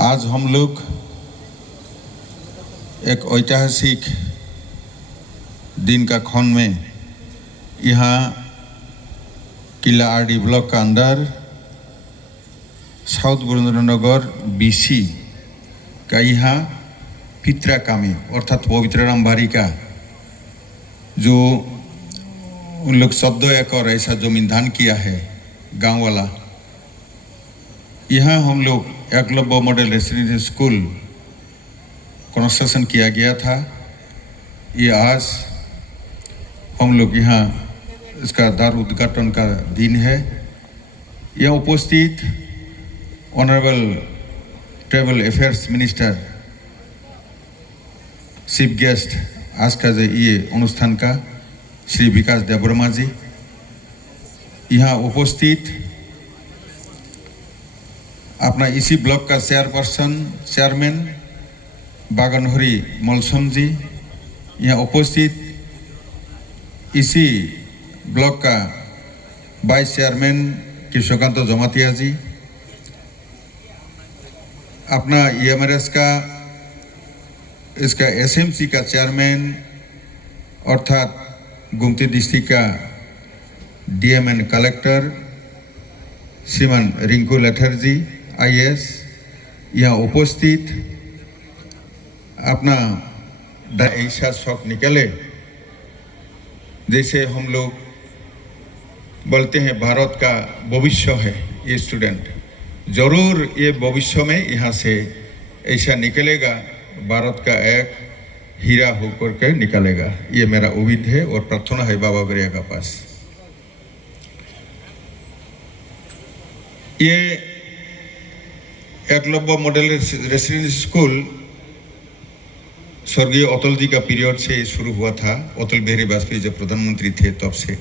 आज हम लोग एक ऐतिहासिक दिन का क्षण में यहाँ किला आरडी ब्लॉक का अंदर साउथ बुरेंद्रनगर बीसी का यहाँ पित्रा कामी अर्थात पवित्राराम बारी का जो उन लोग 14 एकड़ ऐसा जमीन दान किया है गांव वाला। यहाँ हम लोग Eklavya model residential school construction किया गया था। ये आज हम लोग यहाँ इसका द्वार उद्घाटन का दिन है। यहाँ उपस्थित honourable travel affairs minister chief guest आज का जो ये अनुष्ठान का श्री विकास देववर्मा जी, यहाँ उपस्थित अपना इसी ब्लॉक का चेयरमैन बागनहरी मलसम जी, यहाँ उपस्थित इसी ब्लॉक का वाइस चेयरमैन कृष्णकांत जमातिया जी, अपना EMRS का इसका SMC का चेयरमैन अर्थात गुमती डिस्ट्रिक्ट का DMN कलेक्टर श्रीमान रिंकू लठर जी IAS, यहाँ उपस्थित अपना ऐसा शौक निकले जैसे हम लोग बोलते हैं भारत का भविष्य है ये स्टूडेंट, जरूर ये भविष्य में यहाँ से ऐसा निकलेगा, भारत का एक हीरा होकर के निकलेगा। ये मेरा उम्मीद है और प्रार्थना है बाबा गरिया का पास। ये एकलव्य मॉडल रेसिडेंशियल स्कूल स्वर्गीय अटल जी का पीरियड से शुरू हुआ था। अटल बिहारी वाजपेयी जब प्रधानमंत्री थे तब से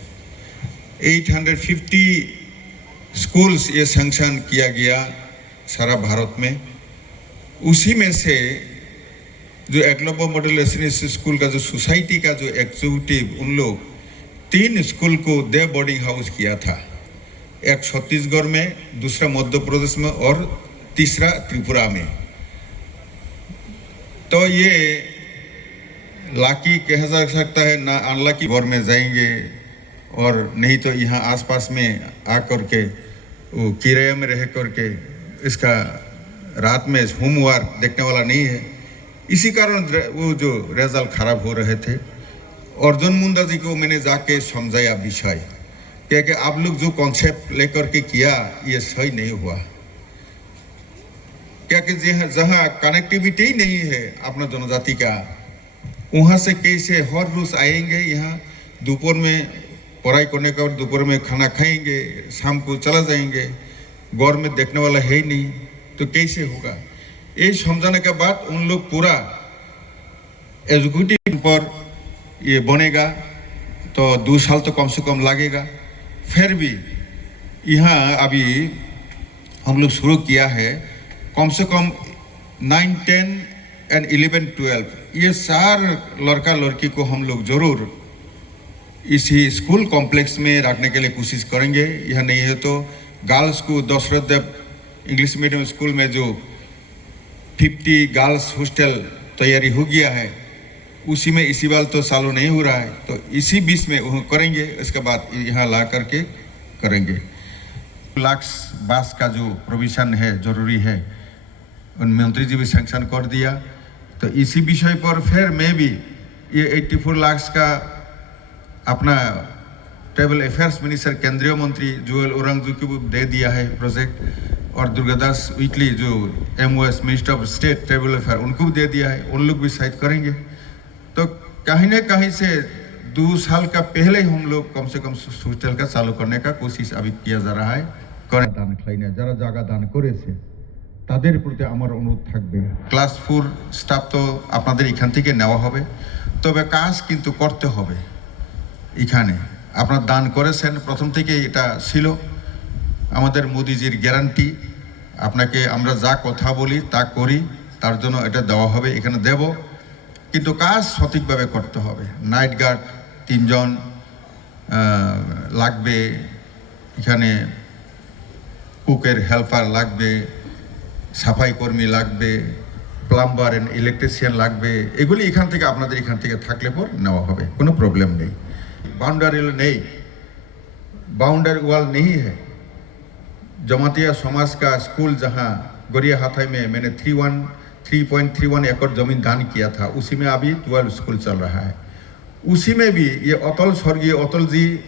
850 स्कूल्स ये सैंक्शन किया गया सारा भारत में। उसी में से जो एकलव्य मॉडल रेसिडेंशियल स्कूल का जो सोसाइटी का जो एग्जीक्यूटिव उन लोग 3 स्कूल को डे बोर्डिंग हाउस किया था, एक छत्तीसगढ़ में, दूसरा मध्य प्रदेश में और तीसरा त्रिपुरा में। तो ये लाकी कहा जा सकता है ना, अनलकी घर में जाएंगे और नहीं तो यहाँ आसपास में आकर के वो किराए में रह करके इसका रात में होमवर्क देखने वाला नहीं है। इसी कारण वो जो रिजल्ट खराब हो रहे थे। अर्जुन मुंडा जी को मैंने जाके समझाया विषय, क्योंकि आप लोग जो कॉन्सेप्ट लेकर के किया ये सही नहीं हुआ, क्योंकि जहाँ कनेक्टिविटी नहीं है अपना जनजाति का, वहाँ से कैसे हर रोज आएंगे यहाँ, दोपहर में पढ़ाई करने का और दोपहर में खाना खाएंगे, शाम को चला जाएंगे, गौर में देखने वाला है ही नहीं, तो कैसे होगा। ये समझाने के बाद उन लोग पूरा एग्जीक्यूटिव पर ये बनेगा तो 2 साल तो कम से कम लगेगा। फिर भी यहाँ अभी हम लोग शुरू किया है, कम से कम 9, 10 एंड 11, 12 ये 4 लड़का लड़की को हम लोग जरूर इसी स्कूल कॉम्प्लेक्स में रखने के लिए कोशिश करेंगे। यह नहीं है तो गर्ल्स को दशरथ देव इंग्लिश मीडियम स्कूल में जो 50 गर्ल्स हॉस्टल तैयारी हो गया है, उसी में इसी बार तो चालू नहीं हो रहा है, तो इसी बीच में वो करेंगे, इसके बाद यहाँ ला करके करेंगे। लाख बस का जो प्रोविजन है जरूरी है, उन मंत्री जी भी सैंक्शन कर दिया। तो इसी विषय पर फिर मैं भी ये 84 लाख का अपना ट्रेवल अफेयर्स मिनिस्टर केंद्रीय मंत्री जुएल ओरांग जी को दे दिया है प्रोजेक्ट, और दुर्गादास वीकली जो MOS minister of state travel affair उनको भी दे दिया है, उन लोग भी शायद करेंगे। तो कहीं ना कहीं से 2 साल का पहले हम लोग कम से कम हॉस्टल का चालू करने का कोशिश अभी किया जा रहा है। दान खाइना जरा जगह दान करेছে তাদের প্রতি আমার অনুরোধ থাকবে, ক্লাস 4 স্টাফ তো আপনাদের এখান থেকে নেওয়া হবে, তবে কাজ কিন্তু করতে হবে। এখানে আপনারা দান করেছেন, প্রথম থেকে এটা ছিল আমাদের মোদিজির গ্যারান্টি, আপনাকে আমরা যা কথা বলি তা করি, তার জন্য এটা দেওয়া হবে, এখানে দেব, কিন্তু কাজ সঠিকভাবে করতে হবে। নাইট গার্ড 3 জন লাগবে, এখানে কুকের হেল্পার লাগবে, সাফাই কর্মী লাগবে, প্লাম্বার এন্ড ইলেকট্রিশিয়ান লাগবে, এগুলি এখান থেকে আপনাদের এখান থেকে থাকলে পর নেওয়া হবে, কোনো প্রবলেম নেই। बाउंड्री नहीं, बाउंड्री वॉल नहीं है। जमातिया समाज का स्कूल जहाँ गोरिया हाथाई में मैंने 3.31 एकड़ जमीन दान किया था, उसी में अभी 12 स्कूल चल रहा है। उसी में भी ये अतल स्वर्गीय अतल जी